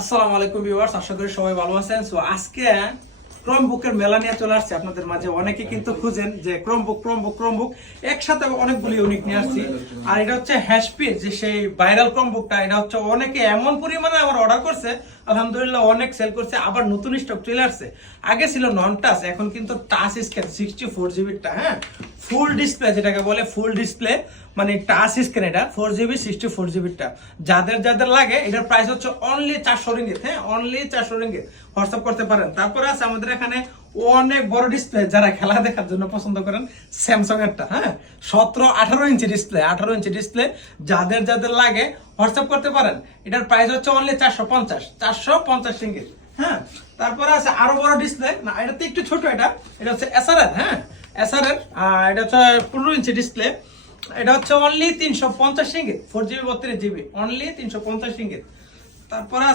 আসসালামু আলাইকুম ভিউয়ার্স, আশা করি সবাই ভালো আছেন। সো আজকে ক্রোমবুকের মেলা নিয়ে চলে আসছে আপনাদের মাঝে। অনেকে কিন্তু খুঁজেন যে ক্রোমবুক একসাথে অনেকগুলি ইউনিক নিয়ে আসছি। আর এটা হচ্ছে হ্যাশপি যে সেই ভাইরাল ক্রোমবুকটা, এটা হচ্ছে অনেকে এমন পরিমাণে আমার অর্ডার করছে, আলহামদুলিল্লাহ অনেক সেল করছে। আবার নতুন স্টক চলে আসছে। আগে ছিল নন টাচ, এখন কিন্তু টাচ স্ক্রিন 64GB। হ্যাঁ, ফুল ডিসপ্লে যেটাকে বলে ফুল ডিসপ্লে, মানে টাচ স্ক্রিন। এটা 4GB 64GB। যাদের যাদের লাগে এটার প্রাইস হচ্ছে অনলি 400 রিঙ্গিত। হ্যাঁ, অনলি 400 রিঙ্গিত। হোয়াটসঅ্যাপ করতে পারেন। তারপরে আছে আমাদের এখানে অনেক বড় ডিসপ্লে, যারা খেলা দেখার জন্য পছন্দ করেন, স্যামসাং এরটা। হ্যাঁ, 17-18 ইঞ্চি ডিসপ্লে, 18 ইঞ্চি ডিসপ্লে। যাদের যাদের লাগে হোয়াটসঅ্যাপ করতে পারেন। এটার প্রাইস হচ্ছে অনলি 450 রিঙ্গিত। হ্যাঁ, তারপরে আছে আরো বড় ডিসপ্লে, না এটা তো একটু ছোট। এটা হচ্ছে এসআরএর। হ্যাঁ, এসআরএর এটা হচ্ছে 15 ইঞ্চি ডিসপ্লে। এটা হচ্ছে only 350 ringgit, 4GB 32GB, only 350 ringgit. তারপরে আছে